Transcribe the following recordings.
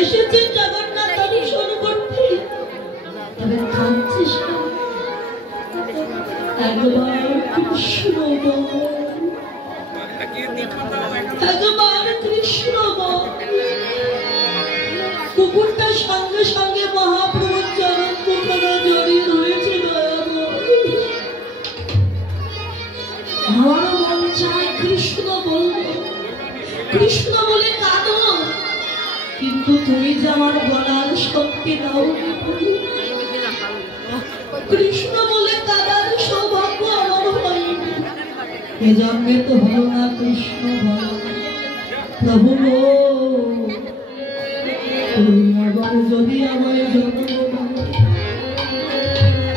এসেছে জগন্নাথ দর্শন করতে, তবে কাঁদছিস একবার কৃষ্ণ একবার কৃষ্ণ। কুকুরটা সঙ্গে সঙ্গে মহাপ্রভুর চরণ দুখানা জড়িয়ে ধরেছে। আমার মন চায় কৃষ্ণ বলবো, কৃষ্ণ বলে কাঁদো, কিন্তু তুমি যে আমার বলার শক্তি দাও। কৃষ্ণ বলে কাঁদার সৌভাগ্য আমার হয়নি, এ জন্মে তো হলো না। কৃষ্ণ বল প্রভু যদি আমায় জন্ম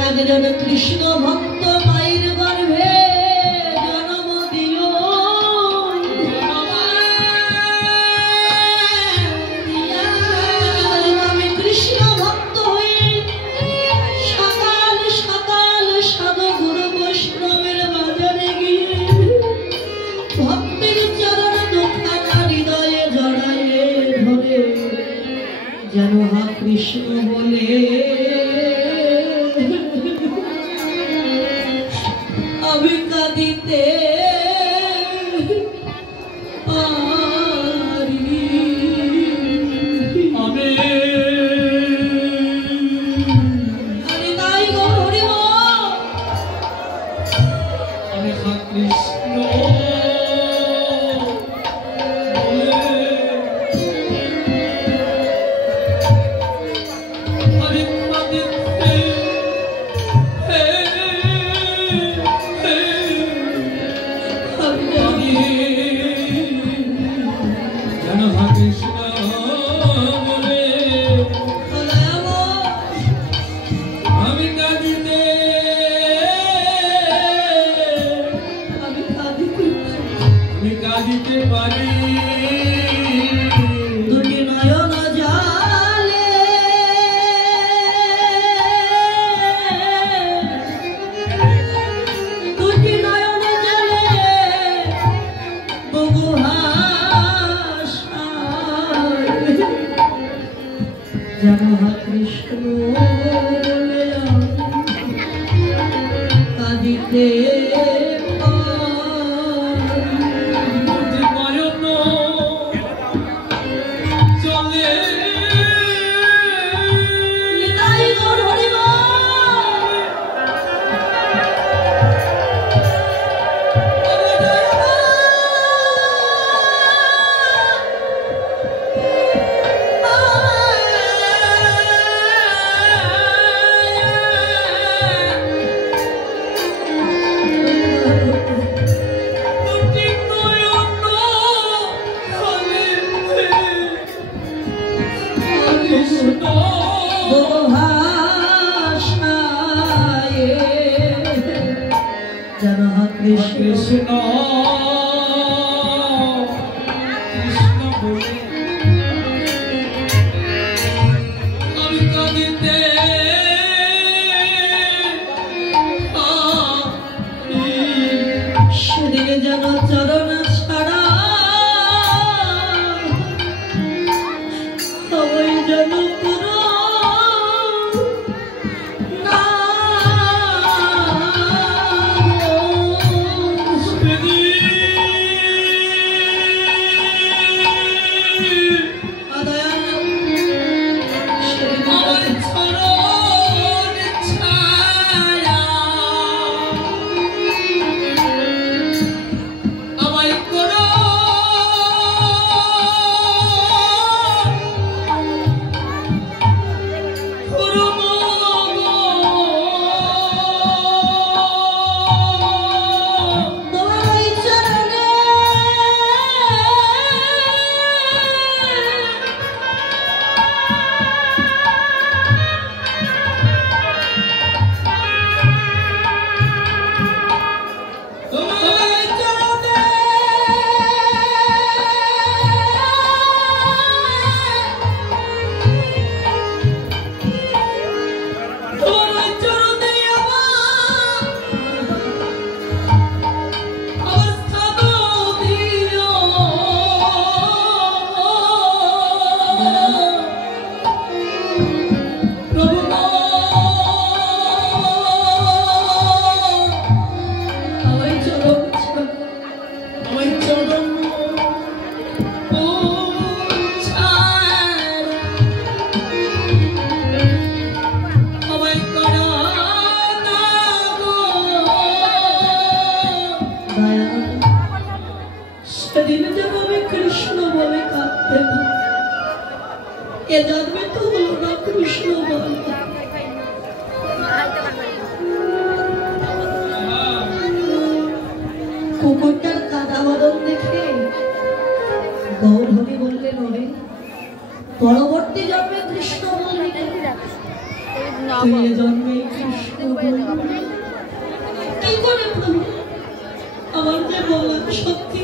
একজন কৃষ্ণ ভক্ত মায়ের গর্ভে জন্ম দিও। আমি কৃষ্ণ ভক্ত হয়ে সকাল সকাল সাধু গুরু বৈষ্ণবের বাজারে গিয়ে ভক্তের চরণ দুখানা হৃদয়ে জড়ায়ে ধরে যেন হা কৃষ্ণ বলে আমি কাঁদিতে পারি। আমি তাই গৌরিব আমি হা কৃষ্ণ দিতে পারি। দুটি নয়ন জালে দুটি নয়ন জালে বহু হাসায় যেন হা কৃষ্ণ কাঁদিতে কৃষ্ণ কৃষ্ণ বলে আমি কাঁদিতে সেদিকে যেন চরণ ছাড়া সবাই যেন পুরো এ জন্মে তো হলো না কৃষ্ণ বল। কুকুরটার কাদা বদল দেখে গৌরহরি বললেন, ওরে পরবর্তী জন্মে কৃষ্ণ বলবি, তুই এ জন্মে কৃষ্ণ বলবি কি করে প্রভু? আমার যে বলার শক্তি।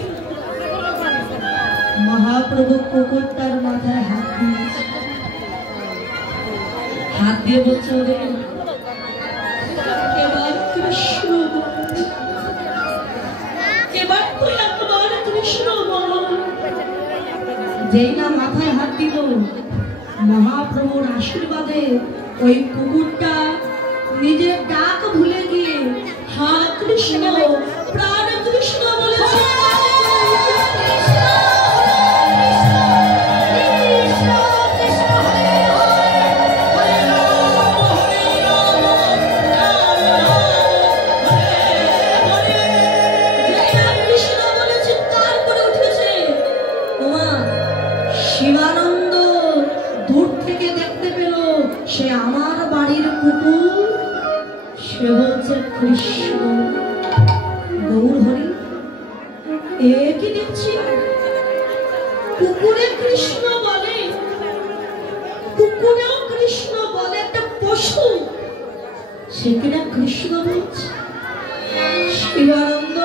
মহাপ্রভু কুকুরটার মাথায় হাত দিয়েছে, হাত দিয়ে বলছে, ওরে এবার কৃষ্ণ বল, এবার তুই একবার কৃষ্ণ বল। যেই না মাথায় হাত দিল, মহাপ্রভুর আশীর্বাদে ওই কুকুরটা নিজের ডাক ভুলে গিয়ে হা কৃষ্ণ প্রাণ কৃষ্ণ বলেছে। শিবানন্দ দূর থেকে দেখতে পেল সে আমার বাড়ির কুকুর, সে বলছে কৃষ্ণ। গৌরহরি এ কি দেখছি, কুকুরে কৃষ্ণ বলে, কুকুরেও কৃষ্ণ বলে, একটা পশু সে কিনা কৃষ্ণ বলছে। শিবানন্দ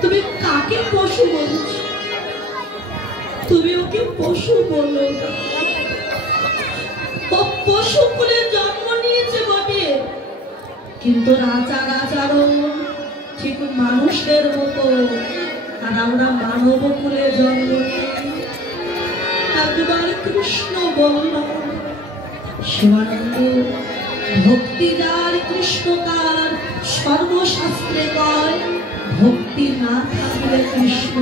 তুমি কাকে পশু বলছো? তুমি ওকে পশু বললো না, ও পশু কুলে জন্ম নিয়েছে বটে, কিন্তু আচার আচরণ ঠিক মানুষের মতো, আর আমরা মানব কুলে জন্ম একবার কৃষ্ণ বললাম। শিবানন্দ ভক্তি যার কৃষ্ণ তার, সর্বশাস্ত্রে কয় ভক্তি না থাকলে কৃষ্ণ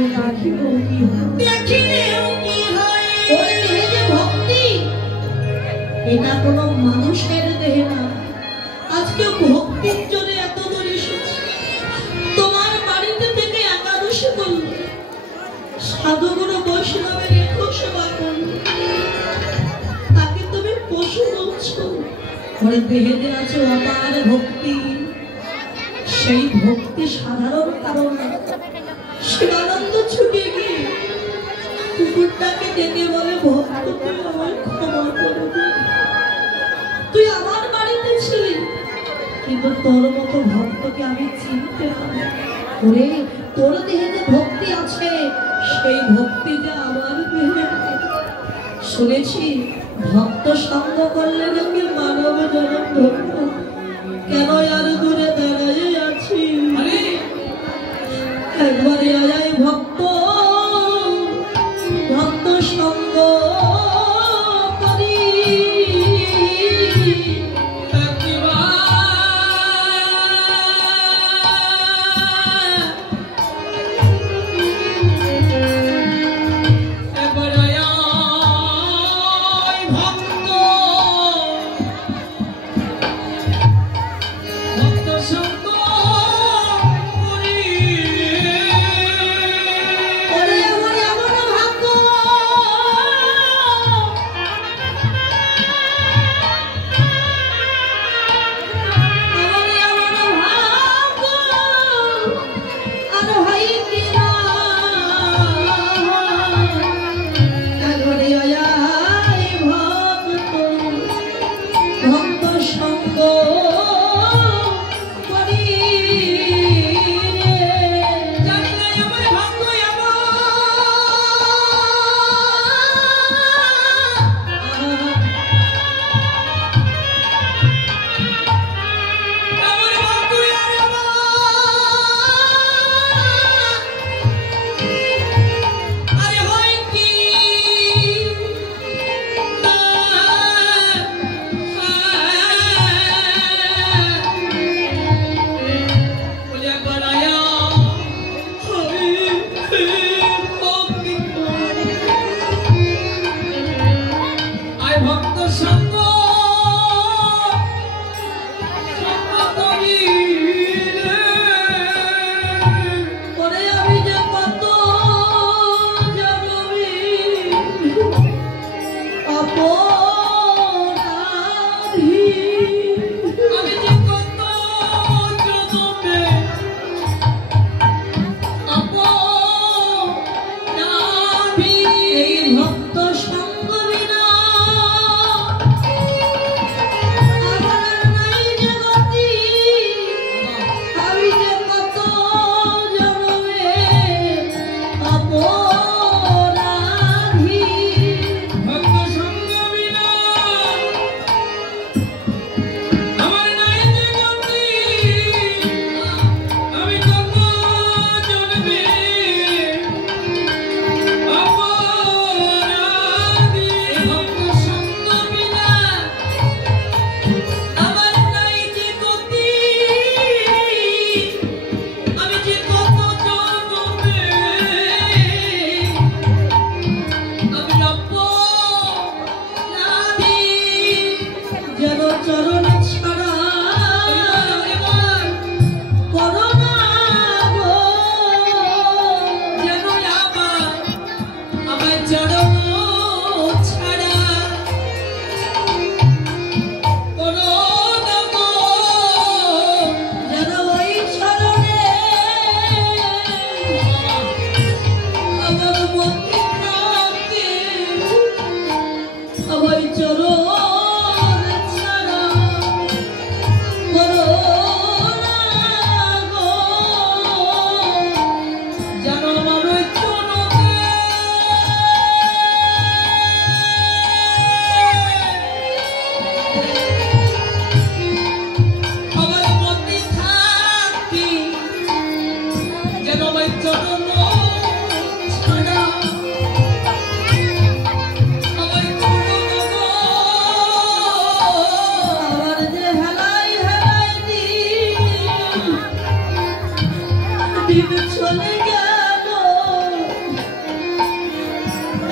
দেখিলেও কি হয়। ওই দেহে যে ভক্তি, এটা কোনো মানুষের দেহে না। আজকে ভক্তির জন্য এত দূর এসেছি, তোমার বাড়িতে থেকে একাদশী করল, সাধুগুরু বৈষ্ণবের একটু সেবা করল, তাকে তুমি পশু বলছো। ওর দেহে যে আছে অপার ভক্তি, সেই ভক্তি সাধারণ কারণ। শিবানন্দ ছুটে গিয়ে কুকুরটাকে ডেকে বলে, ভক্ত তুই আমায় ক্ষমা করে দে, তুই আমার বাড়িতে ছিলি, কিন্তু তোর মতো ভক্তকে আমি চিনতে পারি। ওরে তোর দেহে যে ভক্তি আছে, সেই ভক্তি যে আমার দেহে। শুনেছি ভক্ত সঙ্গ করলে নাকি মানব জনম ধন্য, কেন আর দূরে দাঁড়াই আছি? একবারে আয় ভক্ত, ভক্ত সঙ্গ করি।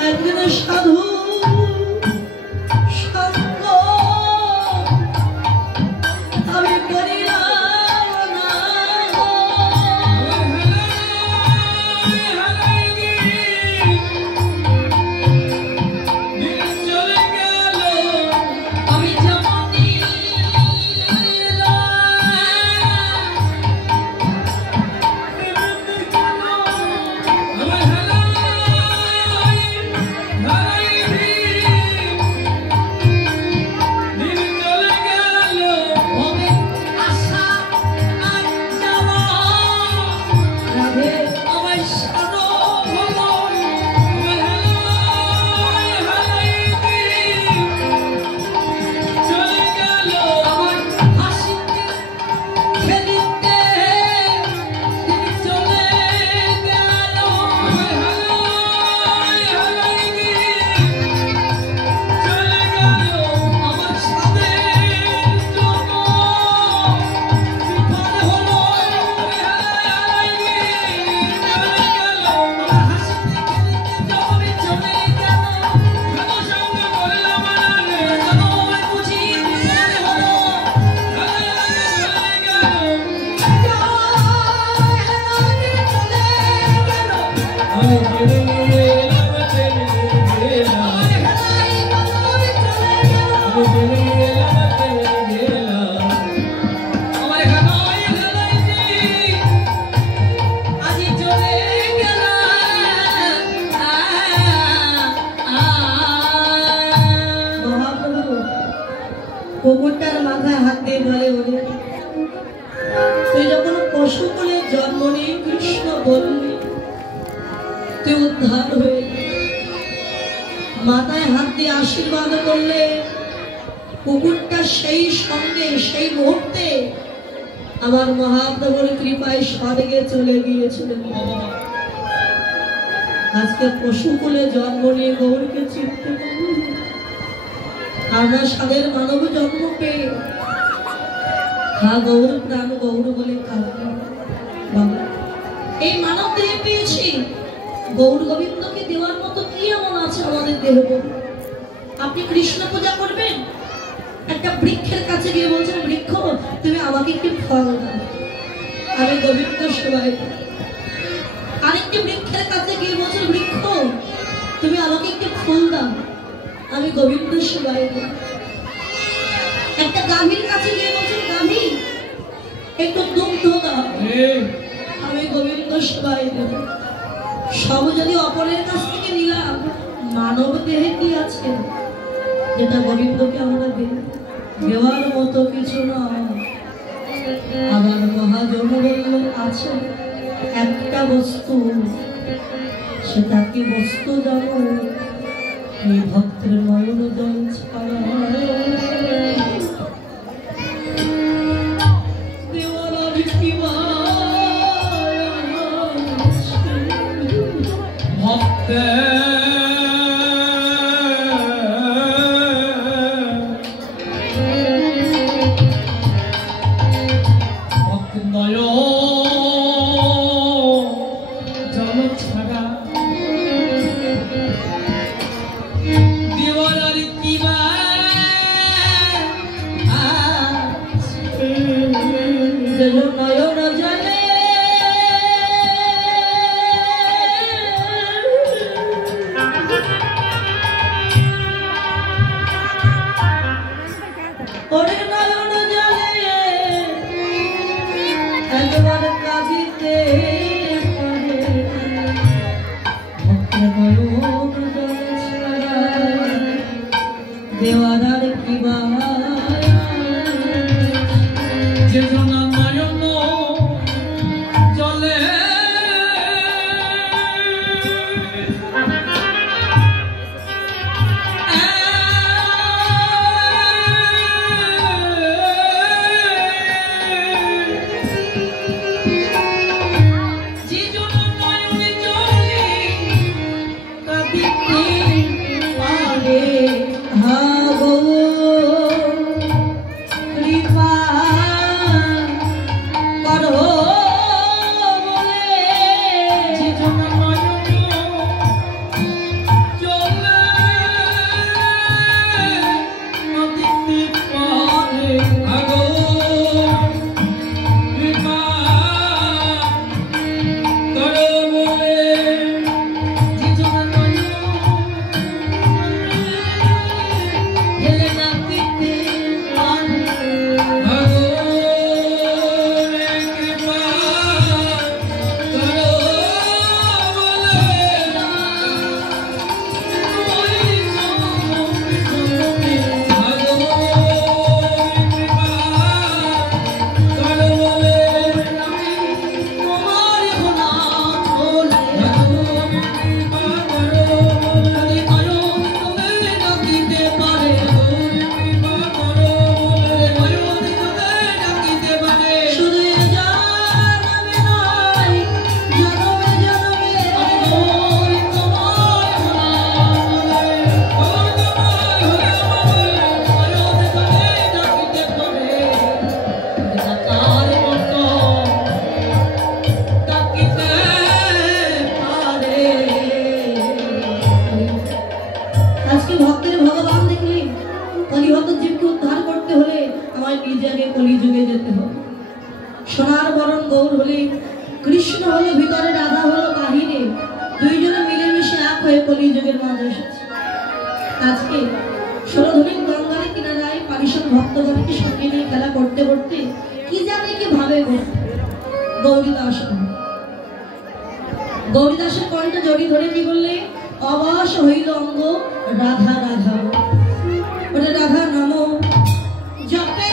একদিন সাধু সঙ্গ আমি করিলাম না। আমি যেমন কুকুরটার মাথায় হাত দিয়ে বলে, ওরে তুই যখন পশু বলে জন্ম নিয়ে কৃষ্ণ বললি তুই উদ্ধার হয়ে মাথায় হাত দিয়ে আশীর্বাদ করলে কুকুরটা সেই সঙ্গে সেই মুহূর্তে আমার মহাপ্রভুর কৃপায় স্বর্গে চলে গিয়েছিল। আজকে পশুকুলে জন্ম নিয়ে গৌরকে চিনতে পারবো, আমরা সাদের মানব জন্ম পেয়ে হা গৌর প্রাণ গৌর বলে বাবা এই মানব দেহে পেয়েছি, গৌর গোবিন্দকে দেওয়ার মতো কি এমন আছে আমাদের দেহ? আপনি কৃষ্ণ পূজা করবেন, একটা বৃক্ষের কাছে গিয়ে বলছেন বৃক্ষ তুমি আমাকে একটি ফল দাও, আমি গোবিন্দ সেবায়। আরেকটি বৃক্ষের কাছে গিয়ে বলছেন বৃক্ষ তুমি আমাকে একটি ফুল দাও, আমি গোবিন্দ সেবায়। একটা গাভীর কাছে গিয়ে বলছেন গাভী একটু দুগ্ধ দাও, আমি গোবিন্দ সেবায় দেব। সব যদি অপরের কাছ থেকে নিলাম, মানব দেহে কি আছে যেটা গোবিন্দকে আমরা দেওয়ার মতো কিছু নয়। আবার মহাজন বলল আছে একটা বস্তু, সেটা কি বস্তু জানো? এই ভক্তের নয়ন জল ছাড়া দেওয়ার কি ভক্তে দেওয়ার কি যে নয়ন জলে নিহত জীবকে উদ্ধার করতে হলে আমায় নিজে আগে কলিযুগে যেতে হবে। সোনার বরণ গৌর হলে কৃষ্ণ হলো ভিতরে, রাধা হলো বাহিরে, দুইজনে মিলেমিশে এক হয়ে কলিযুগের মাঝে এসেছে। আজকে সরধনিক গঙ্গার কিনারায় পারিষদ ভক্তগণকে সঙ্গে নিয়ে খেলা করতে করতে কি জানে কি ভাবে গৌরীদাস। গৌরীদাসের কণ্ঠে জড়ি ধরে কি বললে, অবাস হইল অঙ্গ রাধা রাধা, ওটা রাধা নাম জপে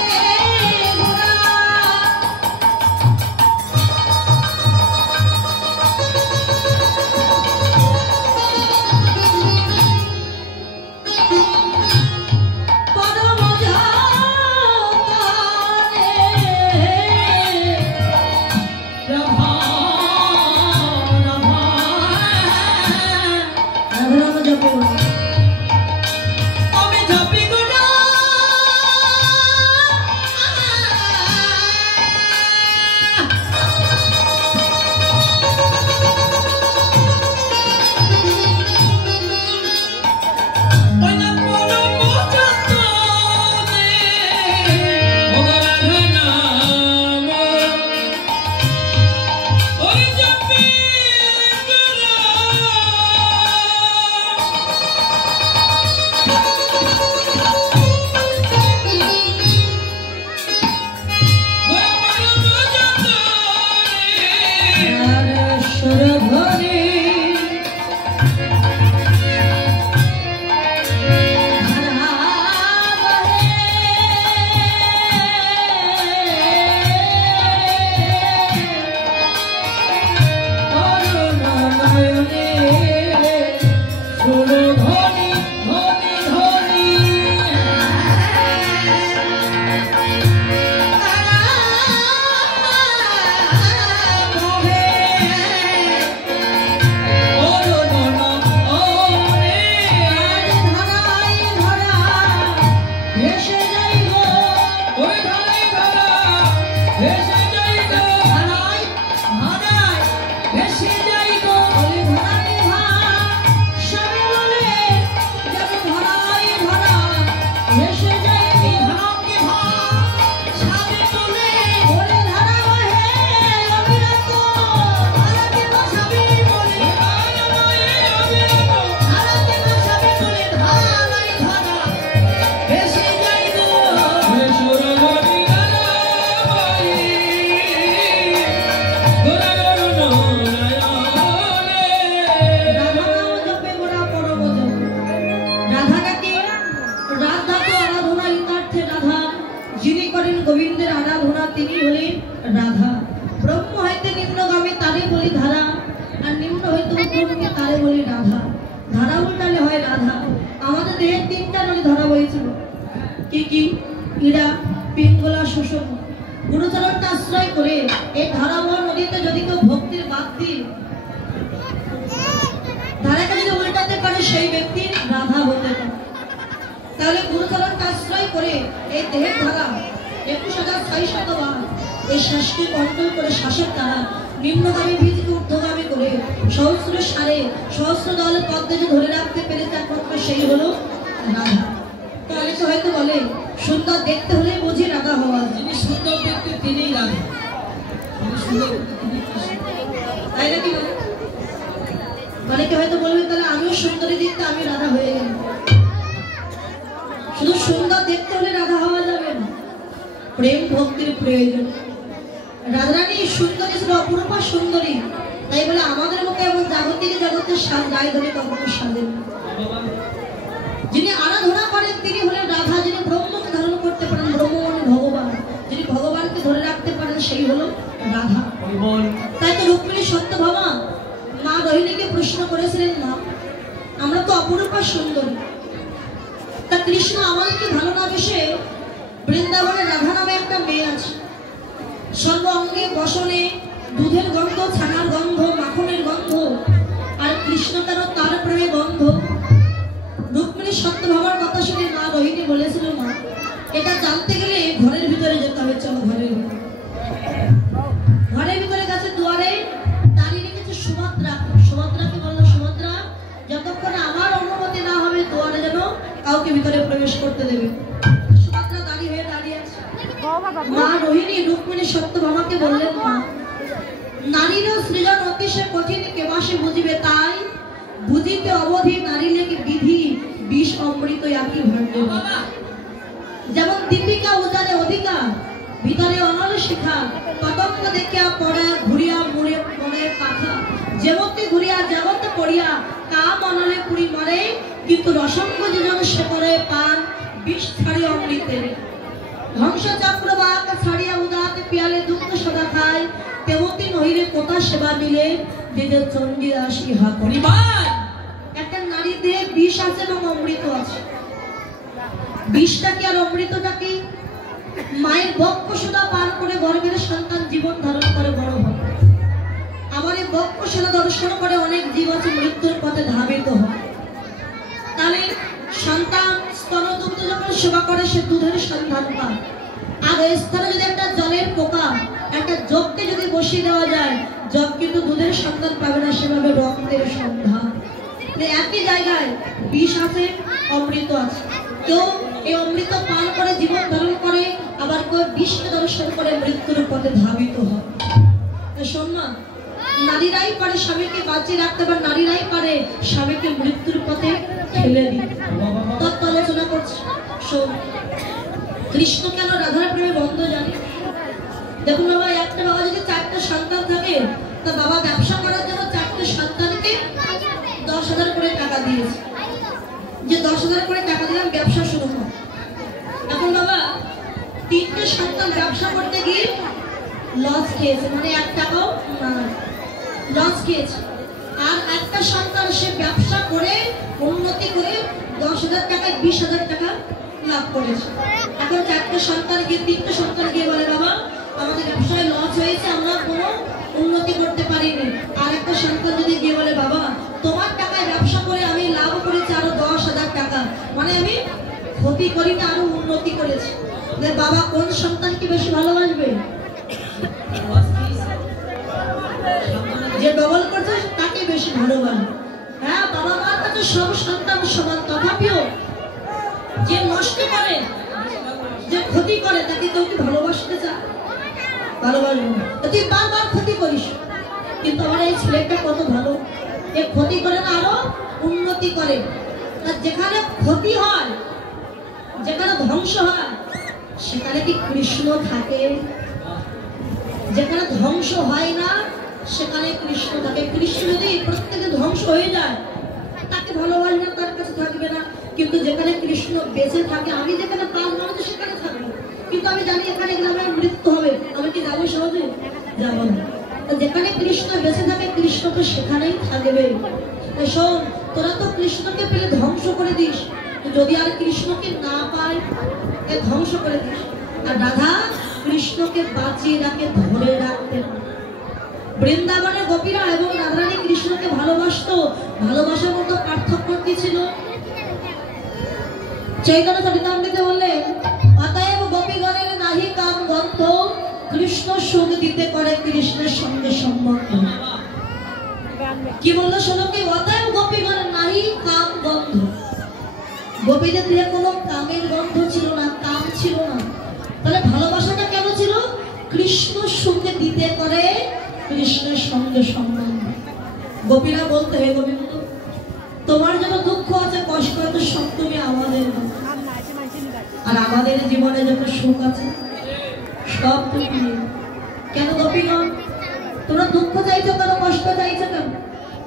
প্রবেশ করতে দেবে। সুভদ্রা দাঁড়িয়ে আছে। মা রোহিণী রুক্মিণী সত্যভামাকে বললেন, মা, নারীরও সৃজন অতিশে কঠিন কেবাসে বুঝিবে, তাই বুঝিতে অবধি নারী লেগে বিধি বিষ অমৃত একই ভাণ্ডে। যেমন দীপিকা উজারে অধিকা, ভিতরে অনল শিখা, পতঙ্গ দেখিয়া পড়া ঘুরিয়া মুড়ে মনের পাখা, যেমতে ঘুরিয়া জগতে পড়িয়া কাম অনলে পুরি মরে, কিন্তু রসঙ্গ যেজন সে করে পান বিষ ছাড়ি অমৃতে। ধ্বংস চক্রবাক ছাড়িয়া উদাতে পিয়ালে দুগ্ধ সদা খায়, তেমতি নহিলে কোথা সেবা মিলে দিদের চণ্ডী রাশি হা করিবার। একটা নারী দেহে বিষ আছে এবং অমৃত আছে। বিষটা কি আর অমৃতটা কি? মায়ের বক্ষ সুধা পান করে গর্ভের সন্তান জীবন ধারণ করে বড় হয়। আমার এই বক্ষ সুধা দর্শন করে অনেক জীব আছে মৃত্যুর পথে ধাবিত হয়। তাহলে সন্তান স্তনদুগ্ধ যখন সেবা করে সে দুধের সন্ধান পায়। আর এই স্তনে যদি একটা জলের পোকা, একটা জগকে যদি বসিয়ে দেওয়া যায়, জগ কিন্তু দুধের সন্তান পাবে না, সেভাবে রক্তের সন্ধান। একই জায়গায় বিষ আছে, অমৃত আছে। কেউ এই অমৃত পান করে জীবন ধারণ করে, আবার কেউ বিষকে দর্শন করে মৃত্যুর পথে ধাবিত হয়। শোন না, নারীরাই পারে স্বামীকে বাঁচিয়ে রাখতে, বা নারীরাই পারে স্বামীকে মৃত্যুর পথে ঠেলে দিতে। তত্ত্ব আলোচনা করছে। শোন, কৃষ্ণ কেন রাধার প্রেমে বন্ধ জানি? দেখুন বাবা, একটা বাবা যদি 4টা সন্তান থাকে, তা বাবা ব্যবসা করার জন্য 4টে সন্তানকে 10,000 করে টাকা দিয়েছে, যে 10,000 করে টাকা দিলাম ব্যবসা শুরু হয়। এখন বাবা 3টে সন্তান ব্যবসা করতে গিয়ে লস খেয়েছে, মানে 1 টাকাও লস খেয়েছে। আর একটা সন্তান সে ব্যবসা করে উন্নতি করে 10,000 টাকায় 20,000 টাকা লাভ করেছে। এখন 4টে সন্তান গিয়ে 3টে সন্তান গিয়ে বলে, বাবা আমাদের ব্যবসায় লস হয়েছে, আমরা কোনো উন্নতি করতে পারিনি। আর একটা সন্তান যদি গিয়ে বলে, বাবা তোমার টাকায় ব্যবসা করে আমি লাভ করেছি আরো 10,000 টাকা, মানে আমি ক্ষতি করিনি, আরো উন্নতি করেছি। বাবা কোন সন্তানকে বেশি ভালোবাসবে? যে ডবল করছে তাকে বেশি ভালোবাসবে। হ্যাঁ, বাবা মার কাছে সব সন্তান সমান, তথাপিও যে নষ্ট করে, যে ক্ষতি করে, তাকে কেউ কি ভালোবাসতে চায়? ভালোবাসবে না। তুই বারবার ক্ষতি করিস, কিন্তু আমার এই ছেলেটা কত ভালো, এ ক্ষতি করে না আরো উন্নতি করে। আর যেখানে ক্ষতি হয়, যেখানে ধ্বংস হয়, সেখানে কি কৃষ্ণ থাকে? যেখানে ধ্বংস হয় না সেখানে কৃষ্ণ থাকে। কৃষ্ণ যদি প্রত্যেকে ধ্বংস হয়ে যায়, তাকে ভালোবাসবে, তার কাছে থাকবে না। কিন্তু যেখানে কৃষ্ণ বেঁচে থাকে, আমি যেখানে প্রাণ মানুষ সেখানে থাকবো, কিন্তু আমি জানি এখানে গেলে আমার মৃত্যু হবে, আমি কি যাবো? সহজে যাবো না। যেখানে কৃষ্ণ বেঁচে থাকে, কৃষ্ণ তো সেখানেই থাকবে। শোন, তোরা তো কৃষ্ণকে পেলে ধ্বংস করে দিস, যদি আর কৃষ্ণকে না পায় ধ্বংস করে দিস। আর রাধা কৃষ্ণকে বাঁচিয়ে রাখে, ধরে রাখতে। বৃন্দাবনে গোপীরা এবং রাধারানী কৃষ্ণকে ভালোবাসতো। ভালোবাসার মতো পার্থক্য কি ছিল? চৈতন্য চরিতামৃতে বললেন, অতএব গোপীগণের নাহি কাম গন্ধ, কৃষ্ণ সুখ দিতে করে কৃষ্ণের সঙ্গে সম্বন্ধ। কি বললো শোনো কি? অতএব গোপীগণের নাহি কাম গন্ধ। গোপীদের দেহে কোনো কামের গন্ধ ছিল না, কাম ছিল না। তাহলে ভালোবাসাটা কেন ছিল? কৃষ্ণ সুখ দিতে করে কৃষ্ণের সঙ্গে সম্বন্ধ। গোপীরা বলতে, হে গোবিন্দ, তোমার যত দুঃখ আছে, কষ্ট আছে, সব তুমি আমাদের, আর আমাদের জীবনে যত সুখ আছে সব তুমি। কেন গোপীগণ তোমরা দুঃখ চাইছো কেন, কষ্ট চাইছো কেন?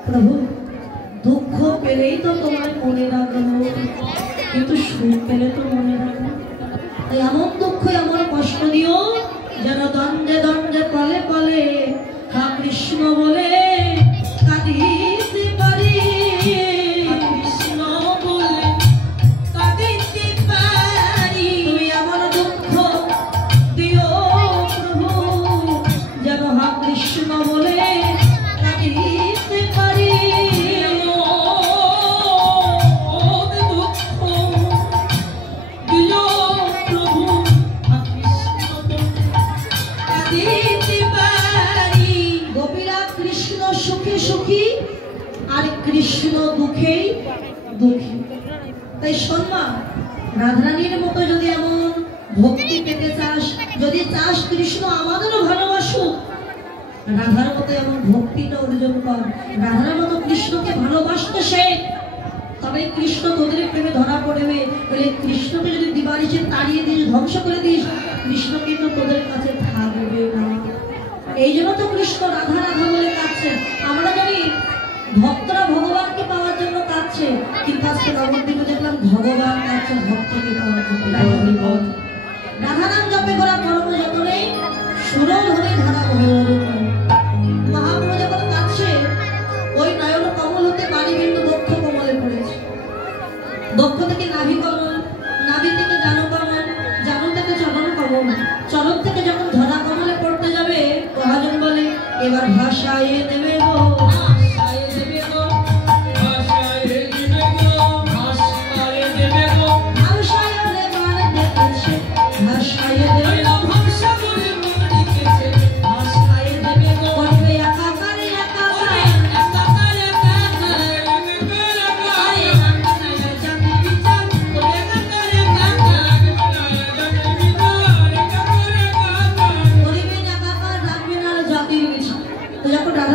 প্রভু, দুঃখ পেলেই তো তোমার মনে রাখবো, কিন্তু সুখ পেলে তো মনে রাখবো। তাই এমন দুঃখ এমন কষ্ট দিও যেন দণ্ডে দণ্ডে পলে পলে কৃষ্ণ বলে কাঁদিতে পারি। কৃষ্ণ বলে কাঁদিতে পারি। তুমি এমন দুঃখ দিও প্রভু যেন কৃষ্ণ বলে কাঁদিতে পারি। সুখী আর কৃষ্ণ দুঃখেই দুঃখী। তাই সম্মান রাধারানীর মতো যদি এমন ভক্তি পেতে চাস, যদি চাস কৃষ্ণ আমাদেরও ভালোবাসুক, রাধার মতো এমন ভক্তিটা অর্জন কর, রাধার মতো কৃষ্ণকে ভালোবাসতে শেখ, তবে কৃষ্ণ তোদের প্রেমে ধরা পড়বে। বলে কৃষ্ণকে যদি দিবানিশে তাড়িয়ে দিস, ধ্বংস করে দিস, কৃষ্ণ কিন্তু তোদের কাছে থাকবে না। এই জন্য তো কৃষ্ণ রাধা রাধা বলে কাঁদছে। আমরা জানি ভক্তরা ভগবানকে পাওয়ার জন্য কাঁদছে, কিন্তু আজকে নবদ্বীপে দেখলাম ভগবান কাঁদছে ভক্তকে পাওয়ার জন্য। রাধা নাম জপে করা কর্ম যত নেই, সুরও ধরে ধারা মহাপ্রভু যখন কাঁদছে, ওই নয়ন কমল হতে বাড়ি বিন্দু দক্ষ কমলে পড়েছে। দক্ষ থেকে